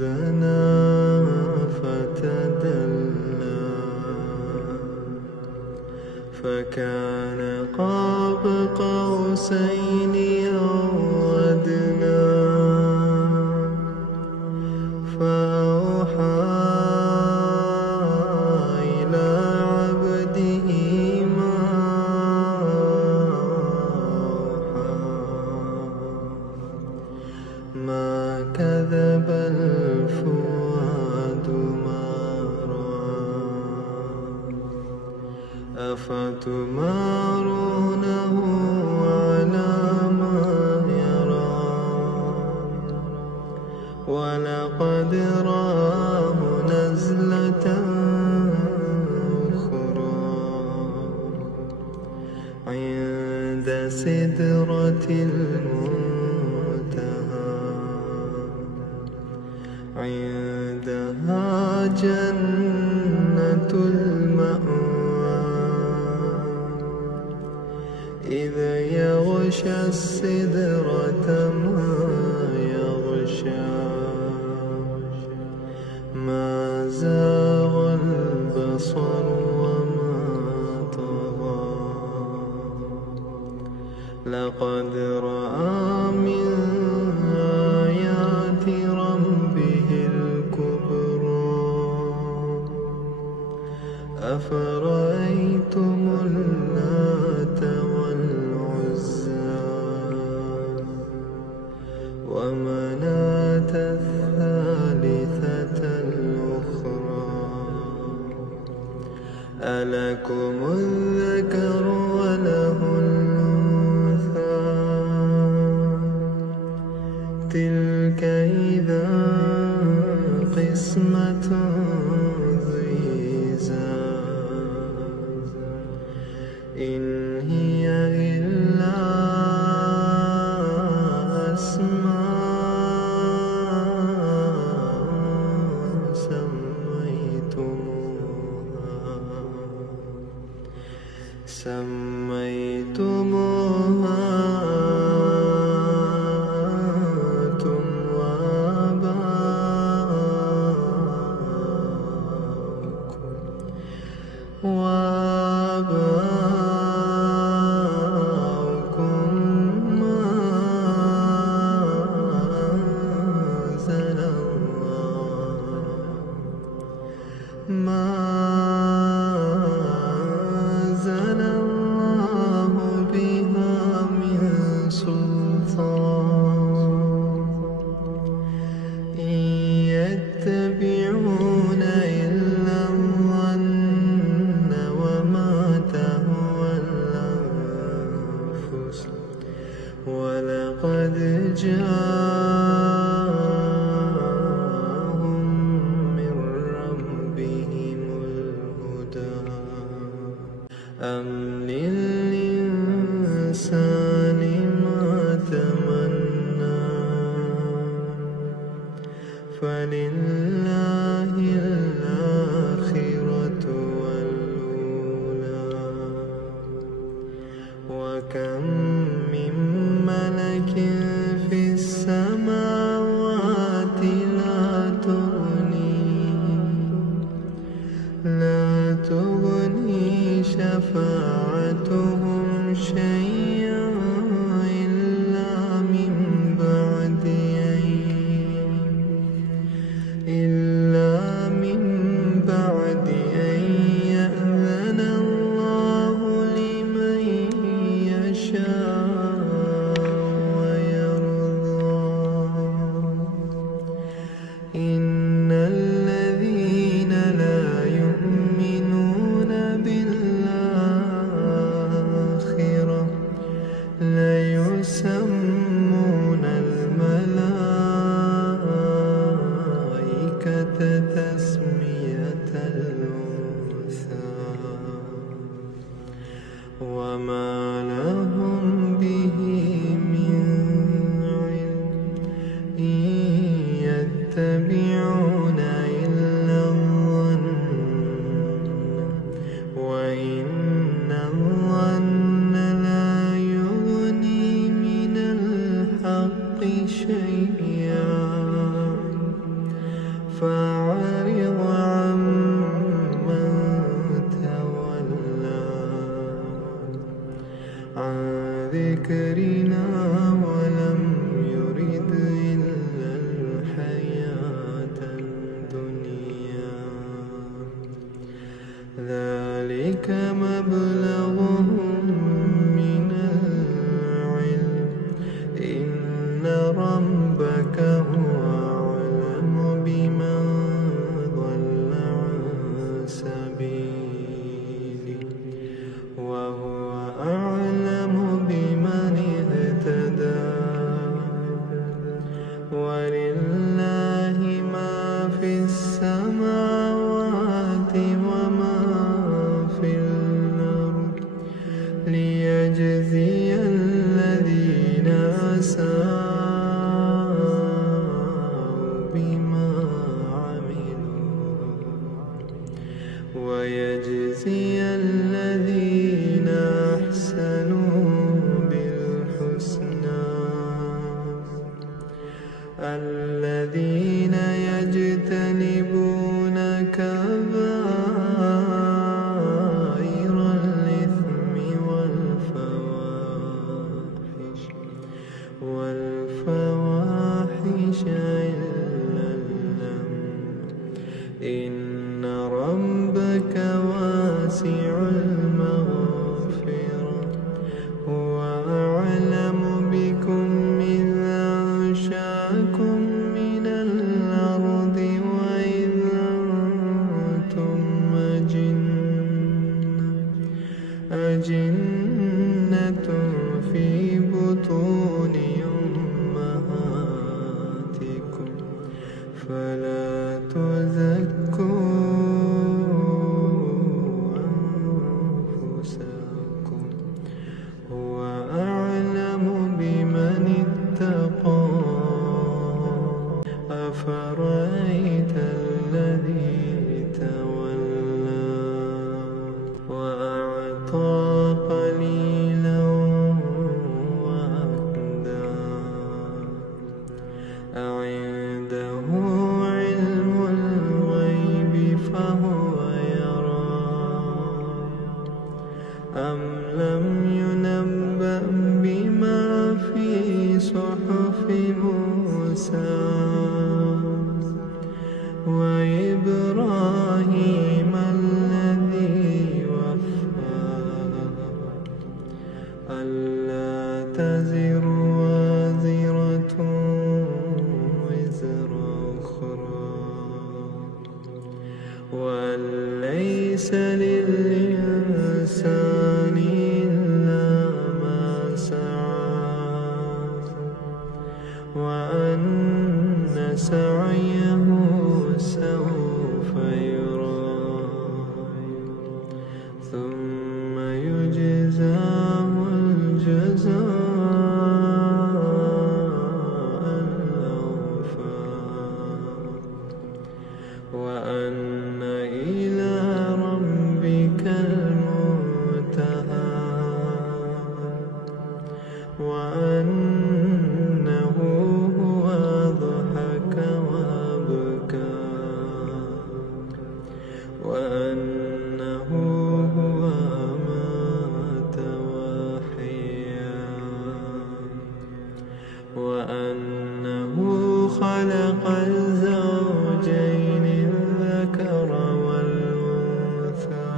دنا فتدلى فكان قاب قوسين أو أدنى فأوحى إلى عبده ما أوحى ما كذب الفؤاد ما رأى أفتمارونه على ما يرى ولقد رآه نزلة أخرى عند سدرة المنتهى عندها جنة المأوى إذ يغشى السدرة ما يغشى ما زاغ البصر وما طغى لقد رأى من آيات ربه الكبرى أفرأيتم اللات والعزى ومناة الثالثة الأخرى ألكم الذكر وله الأنثى تلك إذا قسمة ضيزى إن هي إلا أسماء سميتموها أنتم وآباؤكم ما أنزل الله بها من سلطان إن يتبعون إلا الظن وما تهوى الأنفس ولقد جاءهم من ربهم الهدى أم للإنسان ما تمنى فلله الآخرة والأولى وكم من ملك في السماوات لا تغني شفاعتهم شيئا إلا من بعد أن يأذن الله لمن يشاء ويرضى إن الذين لا يؤمنون بالآخرة ليسمون الملائكة تسمية الأنثى وما لهم به من علم إن يتبعون إلا الظن وإن الظن لا يغني من الحق شيئا ذكرنا ولم يرد إلا الحياة الدنيا ذلك مبلغهم من العلم إن ربك هو أعلم بمن ضل عن سبيله وهو أعلم بمن اهتدى ولله ما في السماوات وما في الأرض ليجزي الذين أساءوا بما عملوا ويجزي الذين أحسنوا بالحسنى الذين يجتنبون كبائر الإثم والفواحش إلا اللمم إن ربك واسع المغفرة هو أعلم بكم إذ أنشأكم من الأرض وإذ أنتم أجنة في بطون أمهاتكم فلا تزكوا أنفسكم هو أعلم بمن اتقى أفرأيت الذي تولى وأعطى قليلا وأكدى أعنده علم الغيب فهو يرى أم لم ينبأ بما في صحف موسى وإبراهيم الذي وفى ألا تزر وازرة وزر أخرى وأن ليس للإنسان إلا ما سعى وأن سعيه سوف يرى ثم يجزاه الجزاء الأوفى وأن إلى ربك المنتهى وأنه هو أضحك وأبكى وأنه هو أمات وأحيا وأنه خلق الزوجين الذكر والأنثى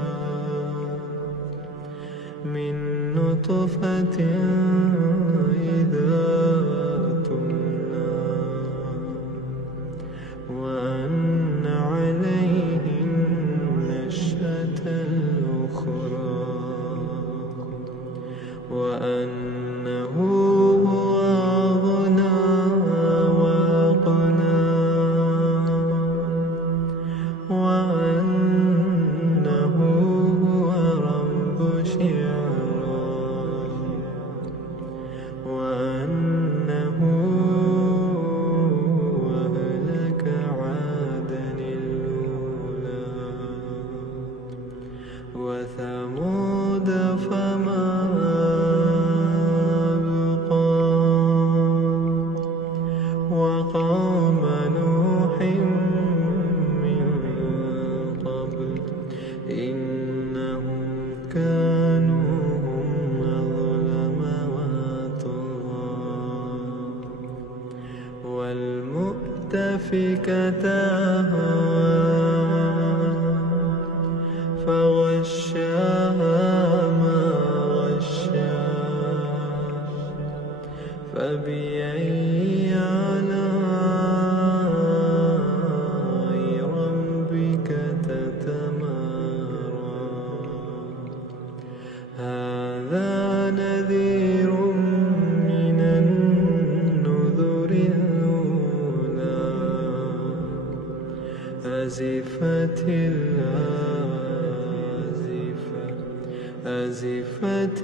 من نطفة إذا تمنى وأن عليه النشأة الأخرى وأنه هو أغنى وأقنى وأنه هو رب شعرى وأنه أهلك عادا الأولى وثمود فما أبقى وقوم نوح من قبل إنهم كانوا هم أظلم فكتاها فغشاها ما غشاها فبأي آلاء ربك تتمارى هذا نذير من النذر الأولى أزفت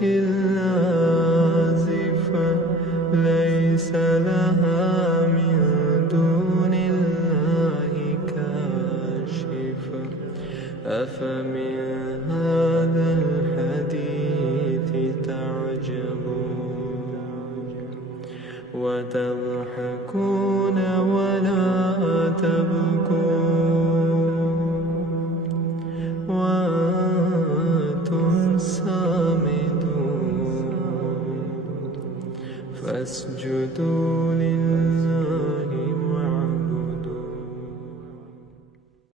الآزفة ليس لها من دون الله كاشفة أفمن هذا الحديث تعجبون وتضحكون ولا تبكون وأنتم سامدون فاسجدوا